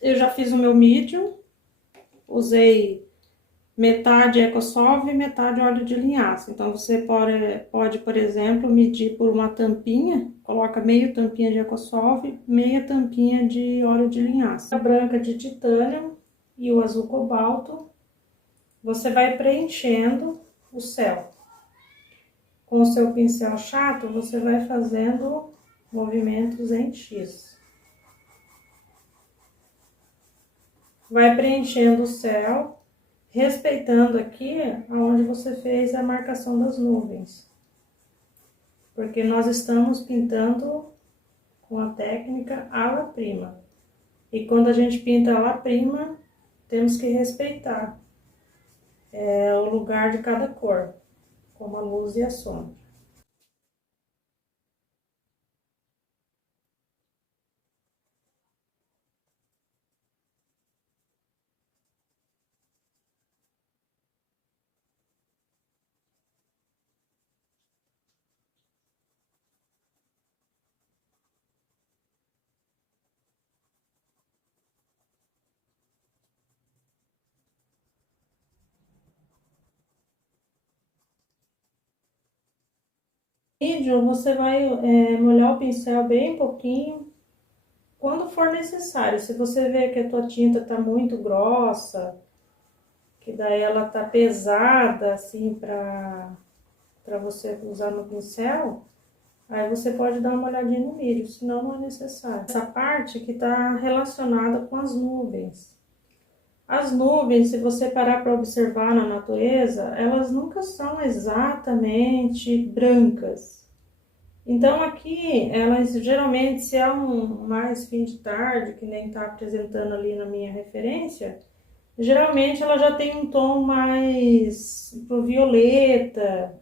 eu já fiz o meu medium, usei metade EcoSolve e metade óleo de linhaça. Então, você pode, por exemplo, medir por uma tampinha, coloca meio tampinha de EcoSolve, meia tampinha de óleo de linhaça. A branca de titânio e o azul cobalto, você vai preenchendo o céu. Com o seu pincel chato, você vai fazendo movimentos em X. Vai preenchendo o céu, respeitando aqui onde você fez a marcação das nuvens. Porque nós estamos pintando com a técnica ala prima. E quando a gente pinta ala prima, temos que respeitar o lugar de cada cor, como a luz e a sombra. No vídeo, você vai molhar o pincel bem pouquinho, quando for necessário. Se você vê que a tua tinta está muito grossa, que daí ela tá pesada, assim, para você usar no pincel, aí você pode dar uma olhadinha no vídeo, senão não é necessário. Essa parte que está relacionada com as nuvens. As nuvens, se você parar para observar na natureza, elas nunca são exatamente brancas. Então aqui, elas geralmente, se é um mais fim de tarde, que nem está apresentando ali na minha referência, geralmente ela já tem um tom mais pro violeta.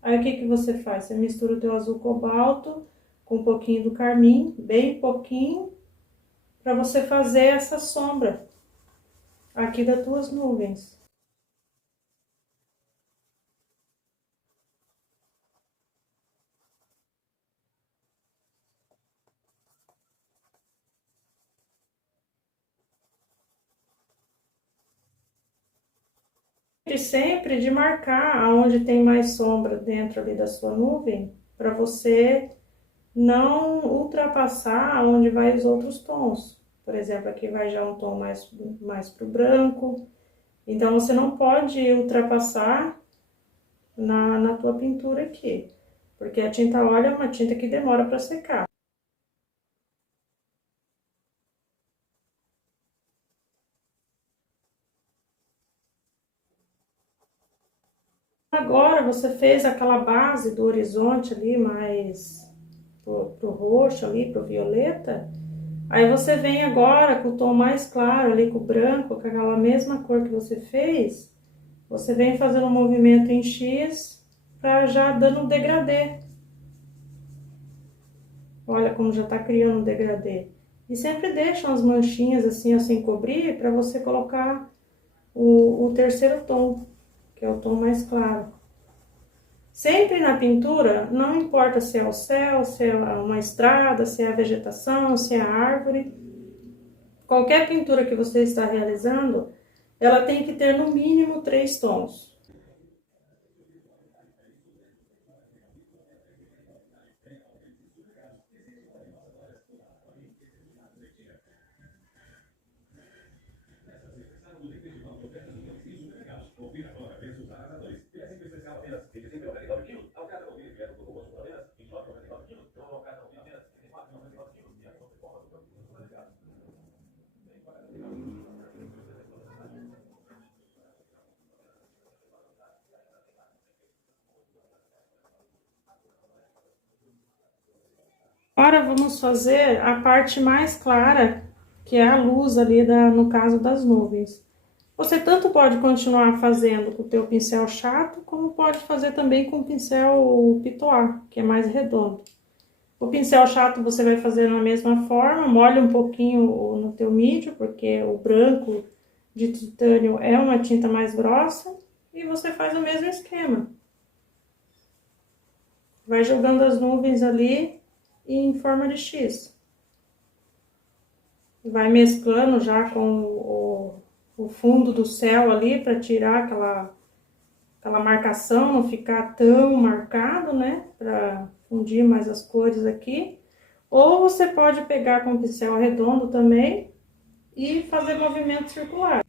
Aí o que que você faz? Você mistura o teu azul cobalto com um pouquinho do carmim, bem pouquinho, para você fazer essa sombra aqui das tuas nuvens. E sempre de marcar aonde tem mais sombra dentro ali da sua nuvem, para você não ultrapassar onde vai os outros tons. Por exemplo, aqui vai já um tom mais pro branco. Então, você não pode ultrapassar na tua pintura aqui, porque a tinta óleo é uma tinta que demora para secar. Agora, você fez aquela base do horizonte ali, mais pro roxo ali, pro violeta. Aí você vem agora com o tom mais claro ali, com o branco, com aquela mesma cor que você fez. Você vem fazendo um movimento em X para já dando um degradê. Olha como já tá criando um degradê. E sempre deixa umas manchinhas assim, sem cobrir, para você colocar o terceiro tom, que é o tom mais claro. Sempre na pintura, não importa se é o céu, se é uma estrada, se é a vegetação, se é a árvore, qualquer pintura que você está realizando, ela tem que ter no mínimo 3 tons. Agora vamos fazer a parte mais clara, que é a luz ali, no caso das nuvens. Você tanto pode continuar fazendo com o teu pincel chato, como pode fazer também com o pincel pitois, que é mais redondo. O pincel chato você vai fazer na mesma forma, molha um pouquinho no teu mídio, porque o branco de titânio é uma tinta mais grossa, e você faz o mesmo esquema. Vai jogando as nuvens ali em forma de X. Vai mesclando já com o fundo do céu ali para tirar aquela marcação, não ficar tão marcado, né? Para fundir mais as cores aqui. Ou você pode pegar com pincel redondo também e fazer movimento circular.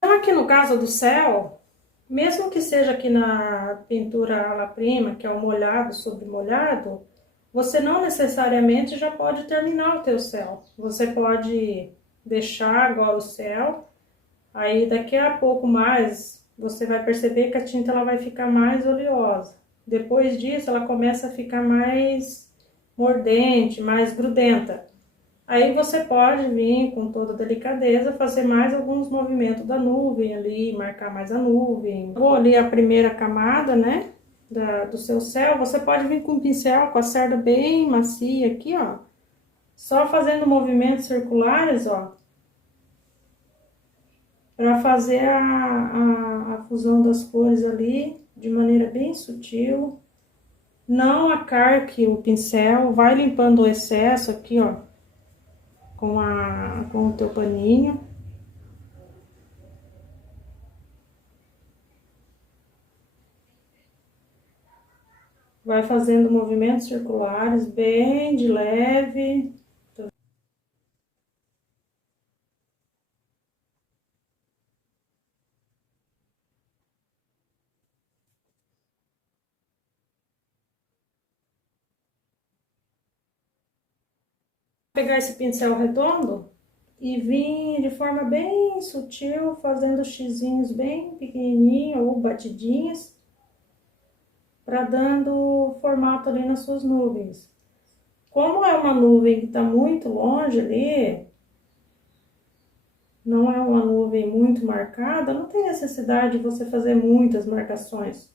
Então, aqui no caso do céu, mesmo que seja aqui na pintura à la prima, que é o molhado sobre molhado, você não necessariamente já pode terminar o teu céu. Você pode deixar agora o céu, aí daqui a pouco mais você vai perceber que a tinta ela vai ficar mais oleosa. Depois disso ela começa a ficar mais mordente, mais grudenta. Aí você pode vir com toda delicadeza fazer mais alguns movimentos da nuvem ali, marcar mais a nuvem. Ou ali a primeira camada, né, do seu céu, você pode vir com o pincel, com a cerda bem macia aqui, ó. Só fazendo movimentos circulares, ó, para fazer a fusão das cores ali de maneira bem sutil. Não acarque o pincel, vai limpando o excesso aqui, ó, com o teu paninho. Vai fazendo movimentos circulares bem de leve. Pegar esse pincel redondo e vir de forma bem sutil, fazendo xizinhos bem pequenininhos ou batidinhas, para dando formato ali nas suas nuvens. Como é uma nuvem que está muito longe ali, não é uma nuvem muito marcada, não tem necessidade de você fazer muitas marcações.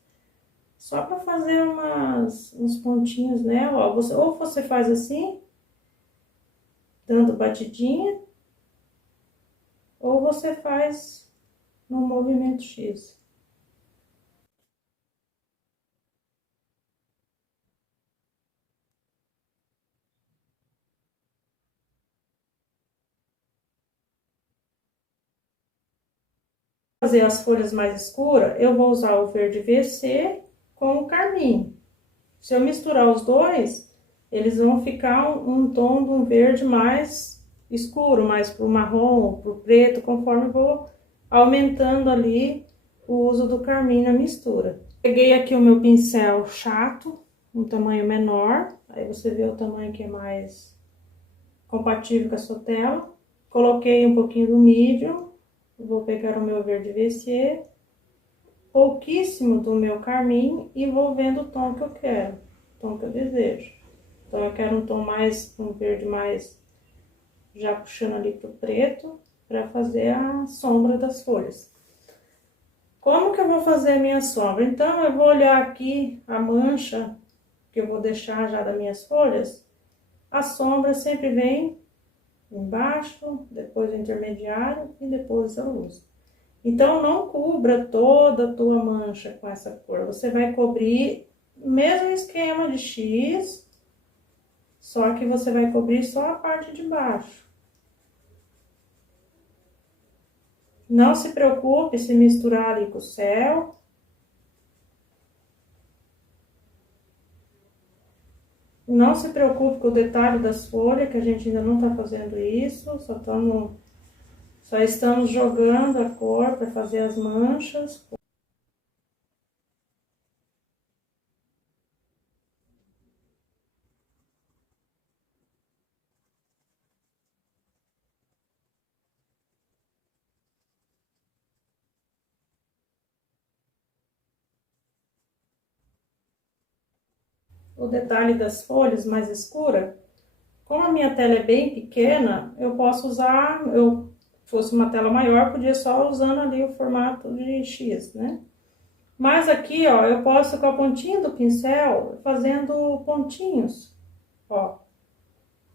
Só para fazer uns pontinhos nela, ó. Ou você faz assim, dando batidinha, ou você faz no movimento X. Fazer as folhas mais escuras, eu vou usar o verde VC com o carmim. Se eu misturar os dois, eles vão ficar um tom de um verde mais escuro, mais pro marrom, pro preto, conforme eu vou aumentando ali o uso do carmim na mistura. Peguei aqui o meu pincel chato, um tamanho menor, aí você vê o tamanho que é mais compatível com a sua tela. Coloquei um pouquinho do medium, vou pegar o meu verde VC, pouquíssimo do meu carmim e vou vendo o tom que eu quero, o tom que eu desejo. Então eu quero um tom mais, um verde mais, já puxando ali pro preto, para fazer a sombra das folhas. Como que eu vou fazer a minha sombra? Então eu vou olhar aqui a mancha que eu vou deixar já das minhas folhas. A sombra sempre vem embaixo, depois o intermediário e depois a luz. Então, não cubra toda a tua mancha com essa cor. Você vai cobrir mesmo esquema de X, só que você vai cobrir só a parte de baixo. Não se preocupe se misturar ali com o céu. Não se preocupe com o detalhe das folhas, que a gente ainda não tá fazendo isso, só estamos jogando a cor para fazer as manchas. O detalhe das folhas mais escura, como a minha tela é bem pequena, eu posso usar, eu fosse uma tela maior, podia só usando ali o formato de X, né? Mas aqui, ó, eu posso com a pontinha do pincel fazendo pontinhos, ó.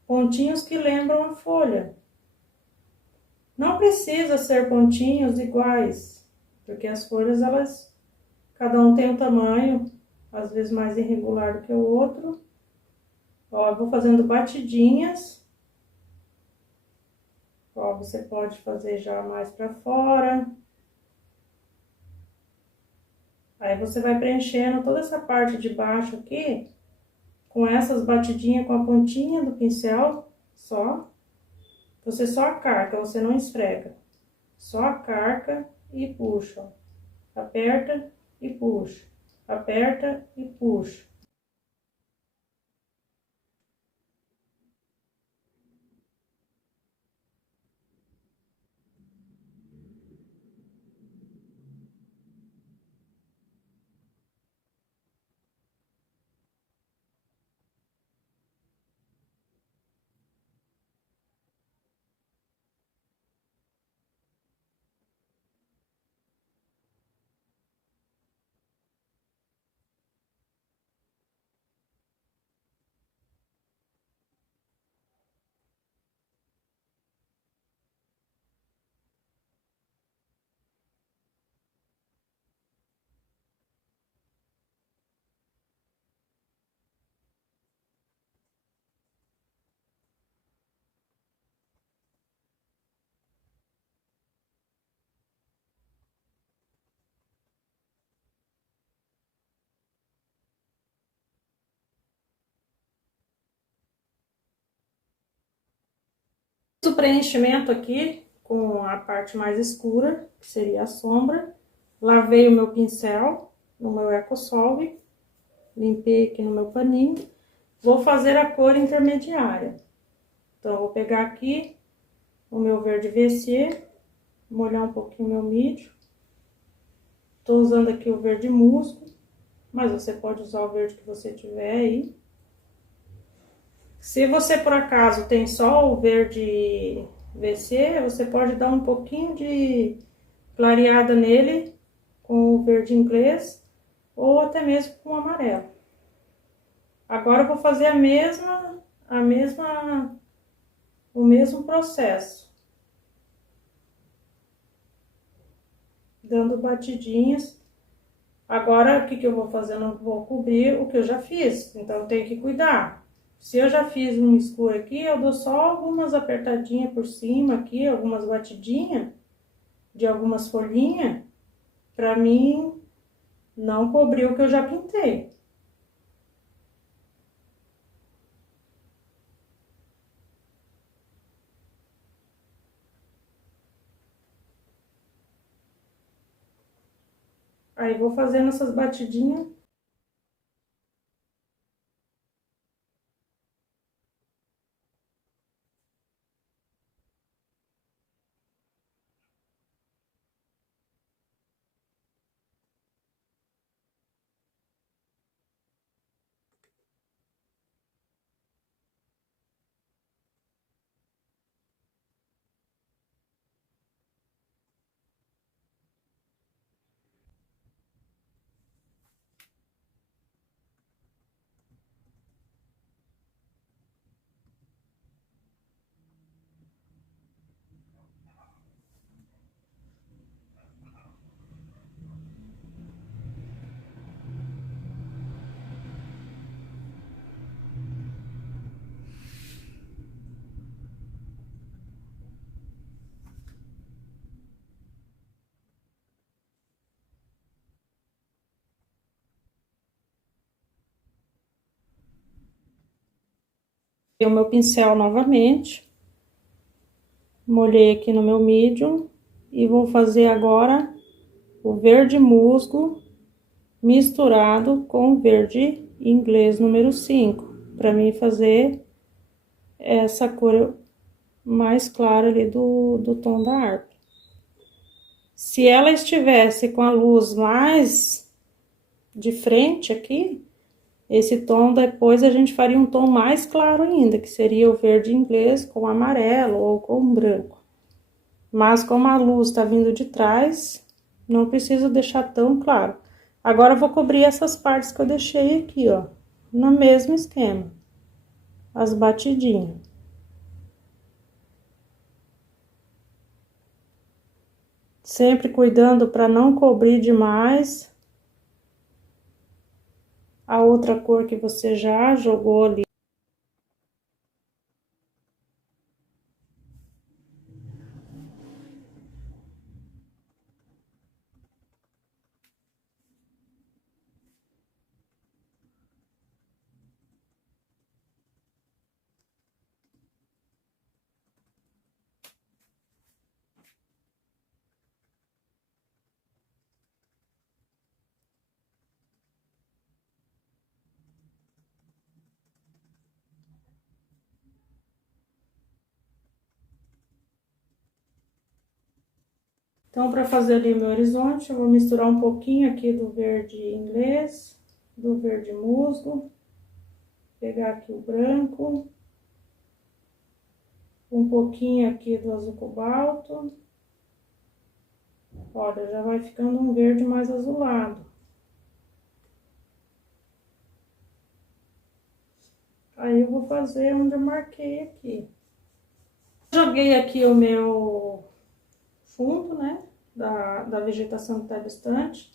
Pontinhos que lembram a folha. Não precisa ser pontinhos iguais, porque as folhas, elas, cada um tem um tamanho, às vezes mais irregular do que o outro. Ó, eu vou fazendo batidinhas. Ó, você pode fazer já mais pra fora. Aí você vai preenchendo toda essa parte de baixo aqui, com essas batidinhas com a pontinha do pincel, só. Você só acarca, você não esfrega. Só acarca e puxa, ó. Aperta e puxa, aperta e puxa. O preenchimento aqui com a parte mais escura, que seria a sombra. Lavei o meu pincel no meu EcoSolve, limpei aqui no meu paninho. Vou fazer a cor intermediária. Então, eu vou pegar aqui o meu verde VC, molhar um pouquinho o meu mídio. Tô usando aqui o verde musgo, mas você pode usar o verde que você tiver aí. Se você, por acaso, tem só o verde VC, você pode dar um pouquinho de clareada nele com o verde inglês ou até mesmo com o amarelo. Agora eu vou fazer o mesmo processo, dando batidinhas. Agora, o que eu vou fazer? Eu não vou cobrir o que eu já fiz, então eu tenho que cuidar. Se eu já fiz um escuro aqui, eu dou só algumas apertadinhas por cima aqui, algumas batidinhas de algumas folhinhas, pra mim não cobrir o que eu já pintei. Aí vou fazendo essas batidinhas. O meu pincel novamente, molhei aqui no meu medium e vou fazer agora o verde musgo misturado com o verde inglês número 5, para mim fazer essa cor mais clara ali do tom da árvore. Se ela estivesse com a luz mais de frente aqui, esse tom depois a gente faria um tom mais claro ainda, que seria o verde inglês com amarelo ou com branco. Mas como a luz tá vindo de trás, não preciso deixar tão claro. Agora, eu vou cobrir essas partes que eu deixei aqui, ó, no mesmo esquema. As batidinhas. Sempre cuidando para não cobrir demais a outra cor que você já jogou ali. Então, para fazer ali meu horizonte, eu vou misturar um pouquinho aqui do verde inglês, do verde musgo, pegar aqui o branco, um pouquinho aqui do azul cobalto. Olha, já vai ficando um verde mais azulado. Aí eu vou fazer onde eu marquei aqui. Joguei aqui o meu fundo, né, da vegetação que tá distante.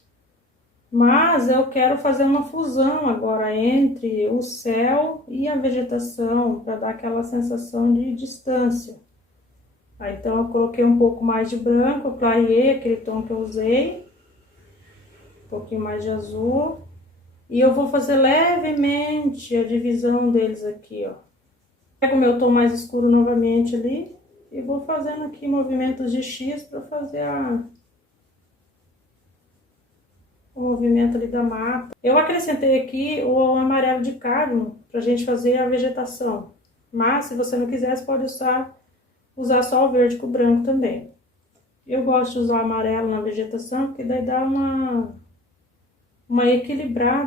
Mas eu quero fazer uma fusão agora entre o céu e a vegetação, para dar aquela sensação de distância. Aí, então, eu coloquei um pouco mais de branco, eu clareei aquele tom que eu usei, um pouquinho mais de azul. E eu vou fazer levemente a divisão deles aqui, ó. Pego o meu tom mais escuro novamente ali e vou fazendo aqui movimentos de X para fazer o movimento ali da mata. Eu acrescentei aqui o amarelo de carne pra gente fazer a vegetação. Mas, se você não quiser, você pode usar só o verde com o branco também. Eu gosto de usar o amarelo na vegetação, porque daí dá uma equilibrada.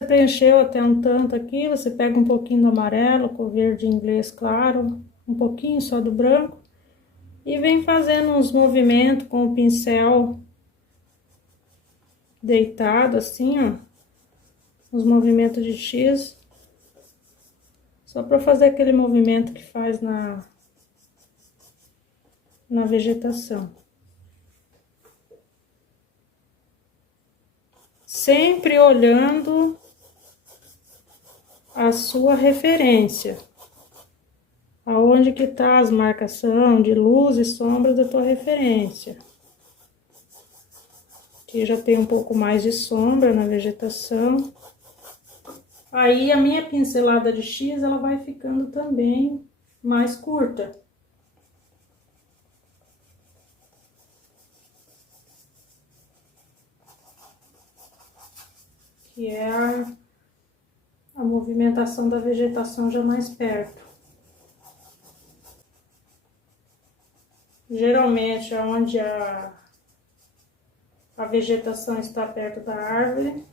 Você preencheu até um tanto aqui, você pega um pouquinho do amarelo com o verde inglês claro, um pouquinho só do branco, e vem fazendo uns movimentos com o pincel deitado assim, ó, uns movimentos de X, só para fazer aquele movimento que faz na vegetação. Sempre olhando a sua referência. Aonde que tá as marcações de luz e sombra da tua referência. Aqui já tem um pouco mais de sombra na vegetação. Aí a minha pincelada de X, ela vai ficando também mais curta. Que é a movimentação da vegetação já mais perto. Geralmente, onde a vegetação está perto da árvore,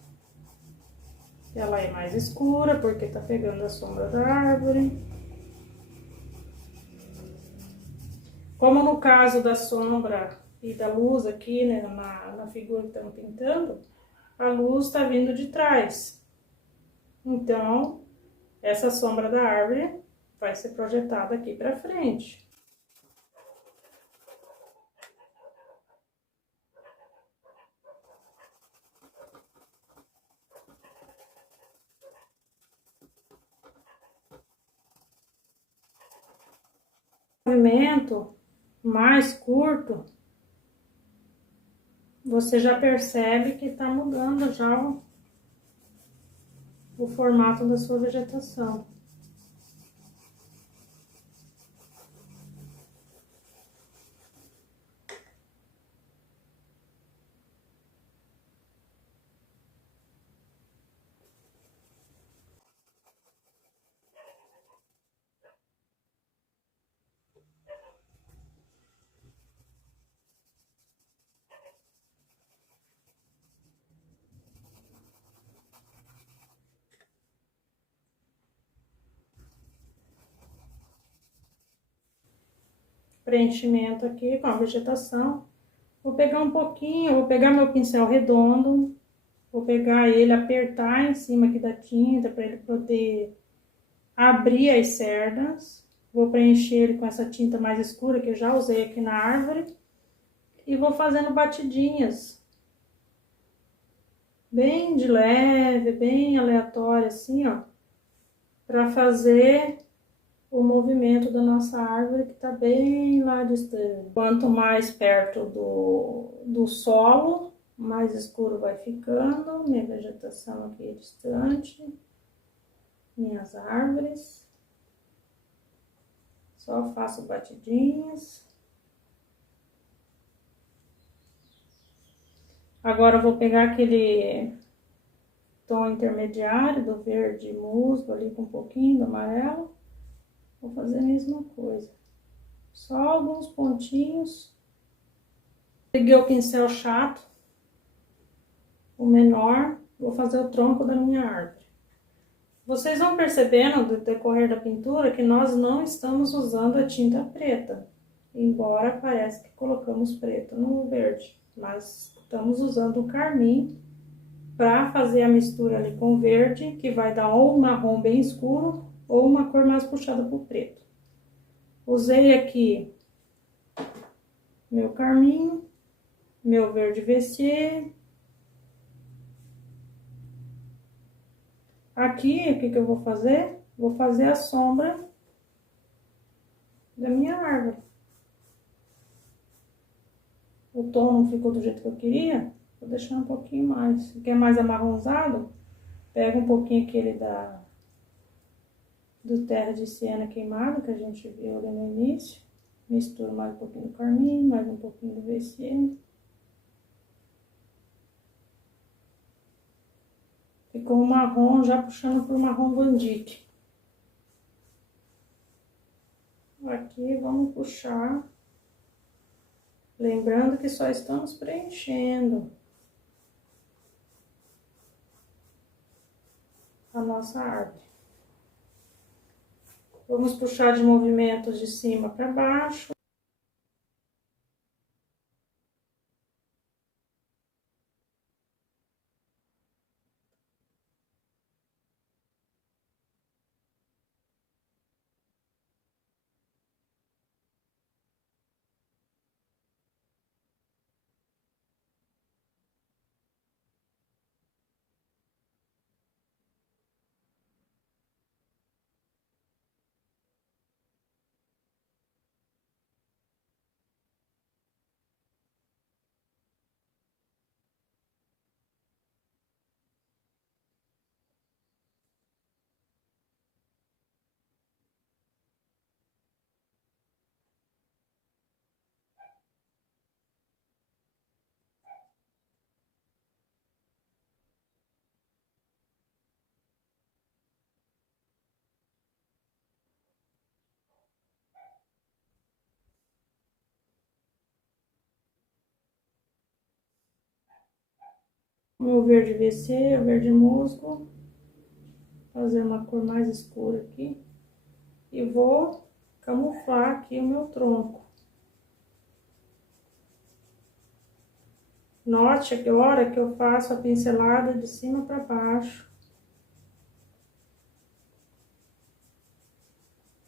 ela é mais escura, porque tá pegando a sombra da árvore. Como no caso da sombra e da luz aqui, né, na figura que estamos pintando, a luz tá vindo de trás. Então, essa sombra da árvore vai ser projetada aqui pra frente. Movimento mais curto, você já percebe que tá mudando já o formato da sua vegetação. preenchimento aqui com a vegetação. Vou pegar um pouquinho, vou pegar meu pincel redondo, vou pegar ele, apertar em cima aqui da tinta para ele poder abrir as cerdas. Vou preencher ele com essa tinta mais escura que eu já usei aqui na árvore. E vou fazendo batidinhas. Bem de leve, bem aleatório assim, ó. Pra fazer o movimento da nossa árvore que tá bem lá distante. Quanto mais perto do solo, mais escuro vai ficando. Minha vegetação aqui é distante. Minhas árvores. Só faço batidinhas. Agora eu vou pegar aquele tom intermediário do verde musgo ali com um pouquinho do amarelo. Vou fazer a mesma coisa. Só alguns pontinhos. Peguei o pincel chato, o menor, vou fazer o tronco da minha árvore. Vocês vão percebendo no decorrer da pintura que nós não estamos usando a tinta preta, embora pareça que colocamos preto no verde, mas estamos usando o carmim para fazer a mistura ali com o verde, que vai dar ou um marrom bem escuro ou uma cor mais puxada para o preto. Usei aqui meu carmim, meu verde VC. Aqui, o que que eu vou fazer? Vou fazer a sombra da minha árvore. O tom não ficou do jeito que eu queria, vou deixar um pouquinho mais. Se quer mais amarronzado, pega um pouquinho aquele do terra de siena queimado, que a gente viu ali no início. Misturo mais um pouquinho do carmim, mais um pouquinho do VC. Ficou um marrom, já puxando para o marrom bandique. Aqui vamos puxar. Lembrando que só estamos preenchendo a nossa árvore. Vamos puxar de movimentos de cima para baixo. O meu verde VC, o verde musgo. Fazer uma cor mais escura aqui. E vou camuflar aqui o meu tronco. Note agora que eu faço a pincelada de cima para baixo.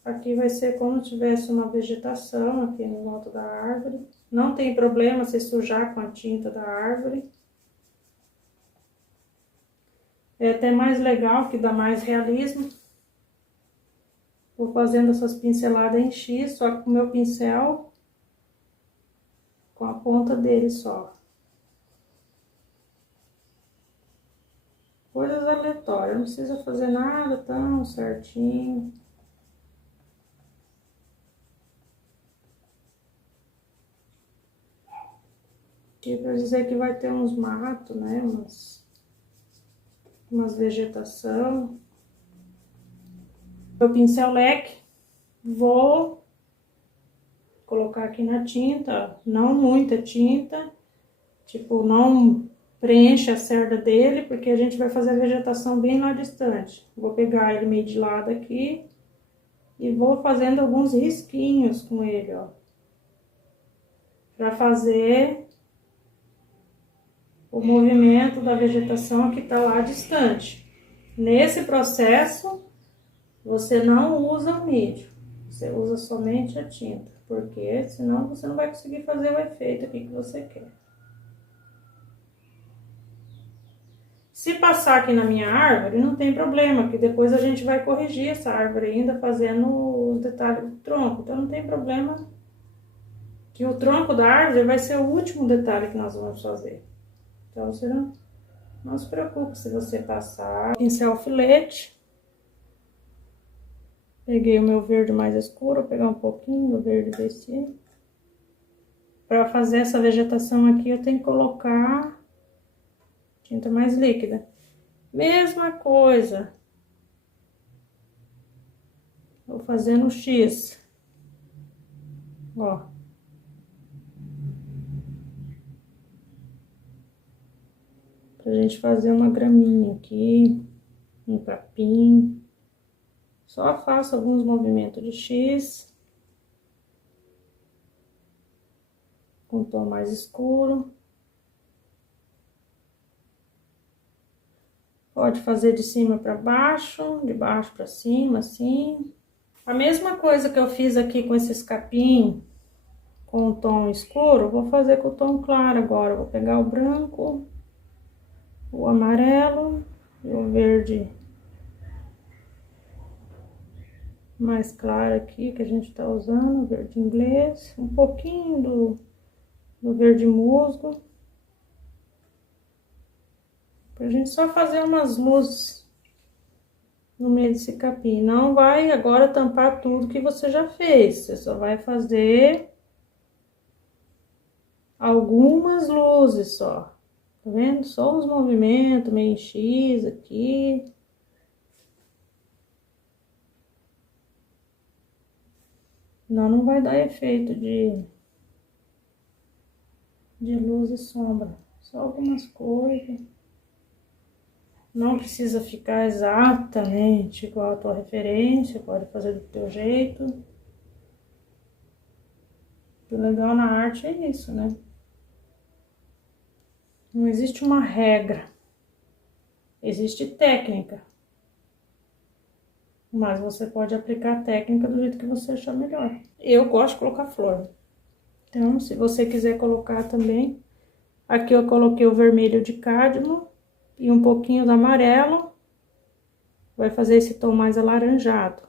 Aqui vai ser como se tivesse uma vegetação aqui em volta da árvore. Não tem problema se sujar com a tinta da árvore. É até mais legal, que dá mais realismo. Vou fazendo essas pinceladas em X, só com o meu pincel, com a ponta dele só. Coisas aleatórias, não precisa fazer nada tão certinho. Aqui pra dizer que vai ter uns matos, né, umas vegetação. Meu pincel leque, vou colocar aqui na tinta, não muita tinta, tipo, não preenche a cerda dele, porque a gente vai fazer a vegetação bem lá distante. Vou pegar ele meio de lado aqui e vou fazendo alguns risquinhos com ele, ó. para fazer o movimento da vegetação que está lá distante. Nesse processo, você não usa o mídio, você usa somente a tinta, porque senão você não vai conseguir fazer o efeito aqui que você quer. Se passar aqui na minha árvore, não tem problema, que depois a gente vai corrigir essa árvore ainda fazendo os detalhes do tronco. Então não tem problema, que o tronco da árvore vai ser o último detalhe que nós vamos fazer. Então você não se preocupe se você passar pincel alfinete. Peguei o meu verde mais escuro, vou pegar um pouquinho do verde desse. Para fazer essa vegetação aqui, eu tenho que colocar tinta mais líquida. Mesma coisa. Vou fazer no X. Ó. Pra gente fazer uma graminha aqui, um capim. Só faço alguns movimentos de X. Com tom mais escuro. Pode fazer de cima para baixo, de baixo para cima, assim. A mesma coisa que eu fiz aqui com esses capim com o tom escuro, vou fazer com o tom claro agora. Vou pegar o branco, o amarelo e o verde mais claro aqui que a gente tá usando, o verde inglês, um pouquinho do verde musgo. Pra gente só fazer umas luzes no meio desse capim. Não vai agora tampar tudo que você já fez, você só vai fazer algumas luzes só. Tá vendo? Só os movimentos meio em X aqui. Não vai dar efeito de luz e sombra. Só algumas coisas. Não precisa ficar exatamente igual a tua referência, pode fazer do teu jeito. O legal na arte é isso, né? Não existe uma regra, existe técnica. Mas você pode aplicar a técnica do jeito que você achar melhor. Eu gosto de colocar flor. Então, se você quiser colocar também, aqui eu coloquei o vermelho de cádmio e um pouquinho do amarelo. Vai fazer esse tom mais alaranjado.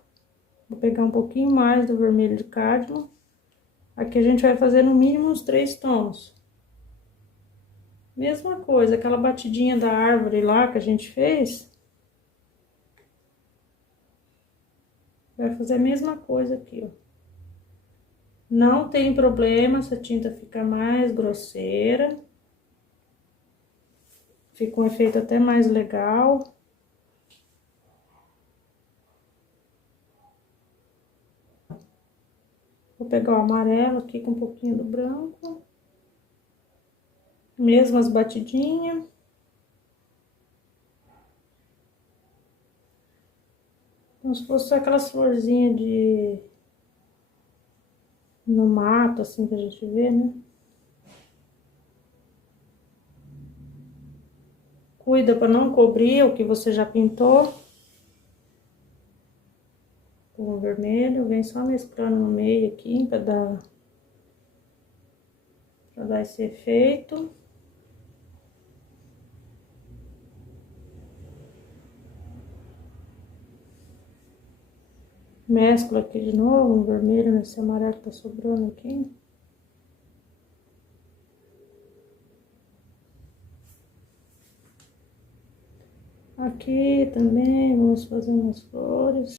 Vou pegar um pouquinho mais do vermelho de cádmio. Aqui a gente vai fazer no mínimo uns 3 tons. Mesma coisa, aquela batidinha da árvore lá que a gente fez. Vai fazer a mesma coisa aqui, ó. Não tem problema se a tinta ficar mais grosseira. Fica um efeito até mais legal. Vou pegar o amarelo aqui com um pouquinho do branco. Mesmas batidinhas. Como se fosse aquelas florzinhas no mato, assim, que a gente vê, né? Cuida para não cobrir o que você já pintou. Com o vermelho, vem só mesclando no meio aqui, para dar esse efeito. Mesclo aqui de novo, um vermelho nesse amarelo que tá sobrando aqui. Aqui também vamos fazer umas flores.